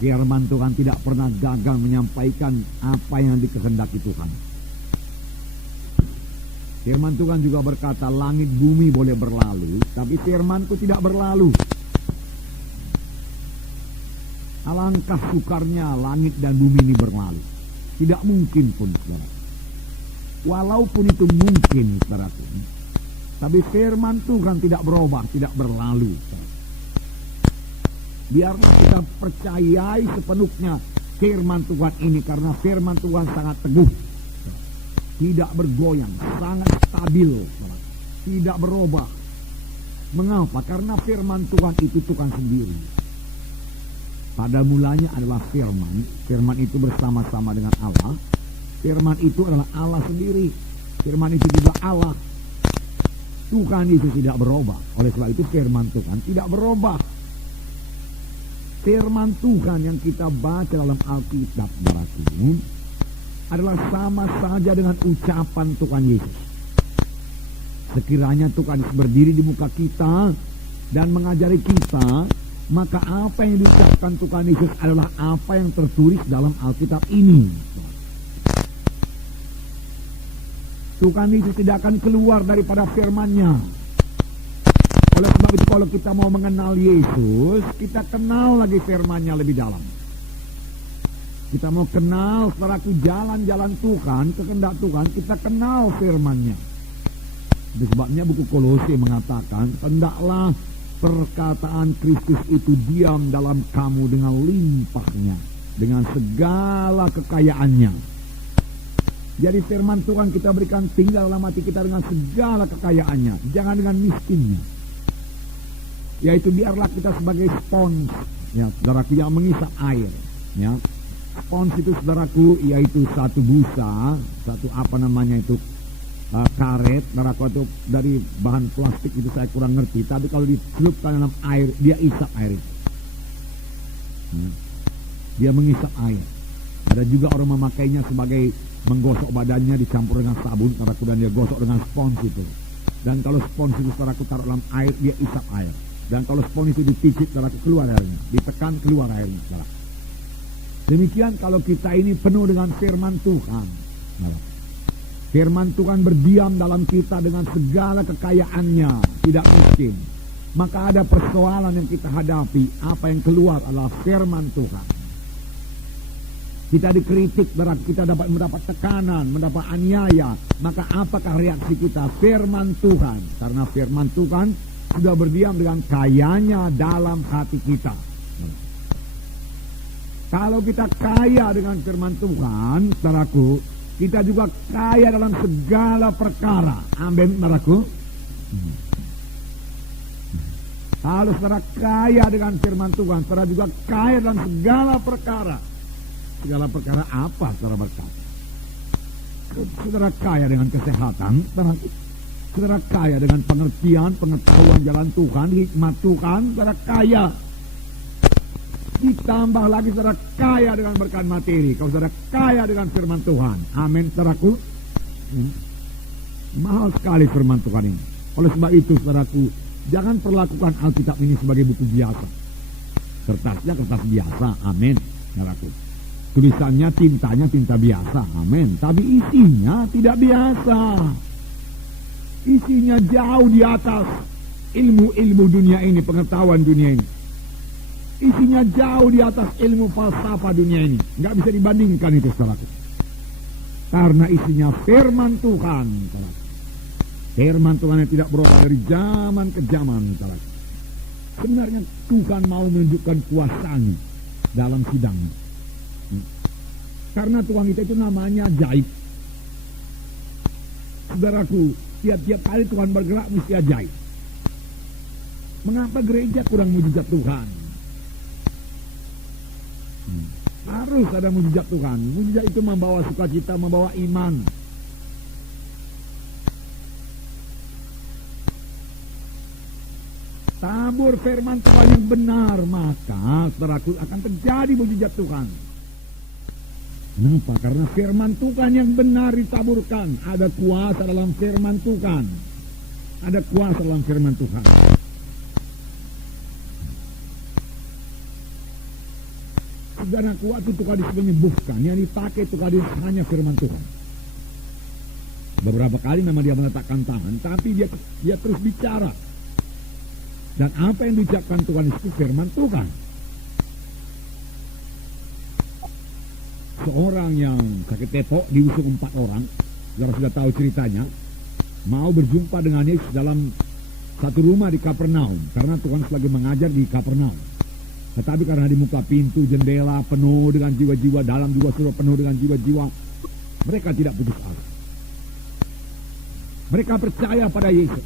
Firman Tuhan tidak pernah gagal menyampaikan apa yang dikehendaki Tuhan. Firman Tuhan juga berkata, langit bumi boleh berlalu, tapi firman-Ku tidak berlalu. Alangkah sukarnya langit dan bumi ini berlalu. Tidak mungkin pun, saudara. Walaupun itu mungkin, saudara, tapi firman Tuhan tidak berubah, tidak berlalu. Biarlah kita percayai sepenuhnya firman Tuhan ini, karena firman Tuhan sangat teguh, tidak bergoyang, sangat stabil, tidak berubah. Mengapa? Karena firman Tuhan itu Tuhan sendiri. Pada mulanya adalah firman. Firman itu bersama-sama dengan Allah. Firman itu adalah Allah sendiri. Firman itu juga Allah. Tuhan Yesus tidak berubah. Oleh sebab itu firman Tuhan tidak berubah. Firman Tuhan yang kita baca dalam Alkitab, saudaraku, adalah sama saja dengan ucapan Tuhan Yesus. Sekiranya Tuhan berdiri di muka kita dan mengajari kita, maka apa yang diucapkan Tuhan Yesus adalah apa yang tertulis dalam Alkitab ini. Tuhan Yesus tidak akan keluar daripada firman-Nya. Oleh sebab itu kalau kita mau mengenal Yesus, kita kenal lagi firman-Nya lebih dalam. Kita mau kenal saudaraku jalan-jalan Tuhan, kehendak Tuhan, kita kenal firman-Nya. Itu sebabnya buku Kolose mengatakan, hendaklah perkataan Kristus itu diam dalam kamu dengan limpahnya, dengan segala kekayaannya. Jadi firman Tuhan kita berikan tinggal dalam hati kita dengan segala kekayaannya, jangan dengan miskinnya. Yaitu biarlah kita sebagai spons, ya saudaraku, yang mengisap air, ya. Spons itu saudaraku yaitu satu busa, satu karet, saudaraku, itu dari bahan plastik, itu saya kurang ngerti, tapi kalau dicelupkan dalam air, dia isap air itu. Dia mengisap air. Ada juga orang memakainya sebagai menggosok badannya, dicampur dengan sabun, saudaraku, dan dia gosok dengan spons itu. Dan kalau spons itu saudaraku taruh dalam air, dia isap air. Dan kalau spons itu dipicit, saudaraku, keluar airnya, ditekan keluar airnya, saudaraku. Demikian kalau kita ini penuh dengan firman Tuhan, saudaraku. Firman Tuhan berdiam dalam kita dengan segala kekayaannya, tidak miskin. Maka ada persoalan yang kita hadapi, apa yang keluar adalah firman Tuhan. Kita dikritik, kita dapat mendapat tekanan, mendapat aniaya. Maka apakah reaksi kita? Firman Tuhan. Karena firman Tuhan sudah berdiam dengan kayanya dalam hati kita. Kalau kita kaya dengan firman Tuhan, saudaraku, kita juga kaya dalam segala perkara. Amin, saudaraku. Kalau saudara kaya dengan firman Tuhan, saudara juga kaya dalam segala perkara. Segala perkara apa saudara berkata? Saudara kaya dengan kesehatan, saudara kaya dengan pengertian, pengetahuan jalan Tuhan, hikmat Tuhan, saudara kaya. Ditambah lagi saudara kaya dengan berkat materi. Kalau saudara kaya dengan firman Tuhan. Amin, saudaraku. Mahal sekali firman Tuhan ini. Oleh sebab itu, saudaraku, jangan perlakukan Alkitab ini sebagai buku biasa. Kertasnya kertas biasa. Amin, saudaraku. Tulisannya, tintanya tinta biasa. Amin. Tapi isinya tidak biasa. Isinya jauh di atas ilmu-ilmu dunia ini, pengetahuan dunia ini. Isinya jauh di atas ilmu falsafah dunia ini. Nggak bisa dibandingkan itu, saudaraku. Karena isinya firman Tuhan, saudaraku. Firman Tuhan yang tidak berubah dari zaman ke zaman, saudaraku. Sebenarnya Tuhan mau menunjukkan kuasanya dalam sidangnya. Karena Tuhan kita itu namanya ajaib. Saudaraku, tiap-tiap kali Tuhan bergerak mesti ajaib. Mengapa gereja kurang mujizat Tuhan? Harus ada mujizat Tuhan. Mujizat itu membawa sukacita, membawa iman. Tabur firman Tuhan yang benar, maka saudaraku akan terjadi mujizat Tuhan. Kenapa? Karena firman Tuhan yang benar ditaburkan. Ada kuasa dalam firman Tuhan. Ada kuasa dalam firman Tuhan. Saudaraku, waktu Tuhan Yesus menyembuhkan, yang dipakai Tuhan Yesus hanya firman Tuhan. Beberapa kali memang dia meletakkan tangan, tapi dia terus bicara. Dan apa yang diucapkan Tuhan Yesus itu firman Tuhan. Seorang yang sakit tepok diusung 4 orang, saudara sudah tahu ceritanya, mau berjumpa dengan Yesus dalam satu rumah di Kapernaum, karena Tuhan lagi mengajar di Kapernaum. Tetapi karena di muka pintu jendela penuh dengan jiwa-jiwa, dalam juga sudah penuh dengan jiwa-jiwa, mereka tidak putus asa. Mereka percaya pada Yesus.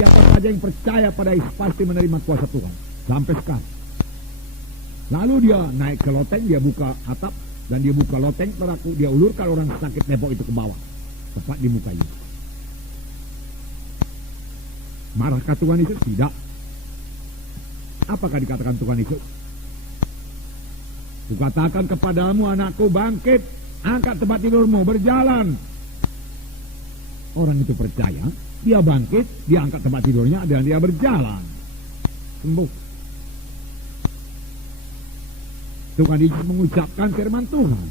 Siapa saja yang percaya pada Yesus pasti menerima kuasa Tuhan. Sampai sekarang. Lalu dia naik ke loteng, dia buka atap, dan dia buka loteng, dia ulurkan orang sakit tepok itu ke bawah. Tepat di muka Yesus. Marahkah Tuhan Yesus? Tidak. Apakah dikatakan Tuhan Yesus? Kukatakan kepadamu, anakku, bangkit, angkat tempat tidurmu, berjalan. Orang itu percaya, dia bangkit, dia angkat tempat tidurnya, dan dia berjalan. Sembuh. Tuhan Yesus mengucapkan firman Tuhan.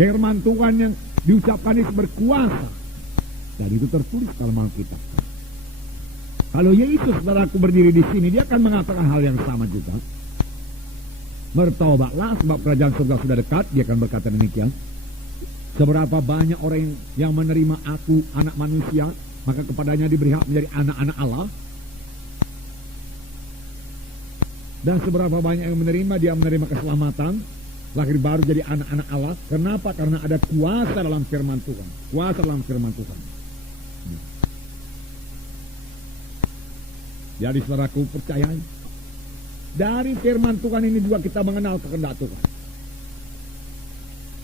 Firman Tuhan yang diucapkan itu berkuasa. Dan itu tertulis dalam Alkitab. Kalau Yesus, saudaraku, berdiri di sini, dia akan mengatakan hal yang sama juga. Bertobatlah sebab kerajaan surga sudah dekat. Dia akan berkata demikian. Seberapa banyak orang yang menerima aku, anak manusia, maka kepadanya diberi hak menjadi anak-anak Allah. Dan seberapa banyak yang menerima, dia menerima keselamatan, lahir baru jadi anak-anak Allah. Kenapa? Karena ada kuasa dalam firman Tuhan. Kuasa dalam firman Tuhan. Jadi saudaraku, percayai. Dari firman Tuhan ini juga kita mengenal kehendak Tuhan.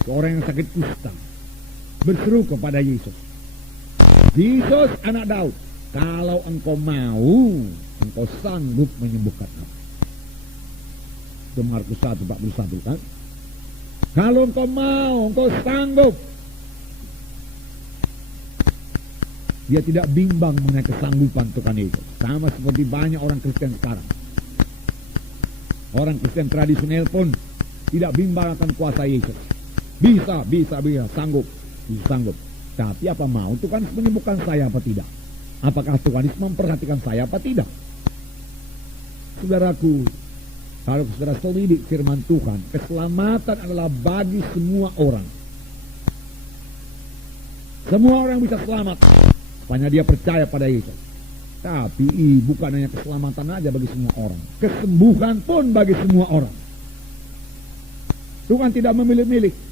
Seorang yang sakit kusta berseru kepada Yesus. Yesus, anak Daud, kalau engkau mau, engkau sanggup menyembuhkan aku. Itu Markus 1:41 kan? Kalau engkau mau, engkau sanggup. Dia tidak bimbang mengenai kesanggupan Tuhan Yesus. Sama seperti banyak orang Kristen sekarang. Orang Kristen tradisional pun tidak bimbang akan kuasa Yesus. Bisa, sanggup. Tapi apa mau Tuhan menyembuhkan saya apa tidak? Apakah Tuhan memperhatikan saya apa tidak? Saudaraku, kalau saudara selidik firman Tuhan, keselamatan adalah bagi semua orang. Semua orang bisa selamat, hanya dia percaya pada Yesus. Tapi bukan hanya keselamatan aja bagi semua orang, kesembuhan pun bagi semua orang. Tuhan tidak memilih-milih.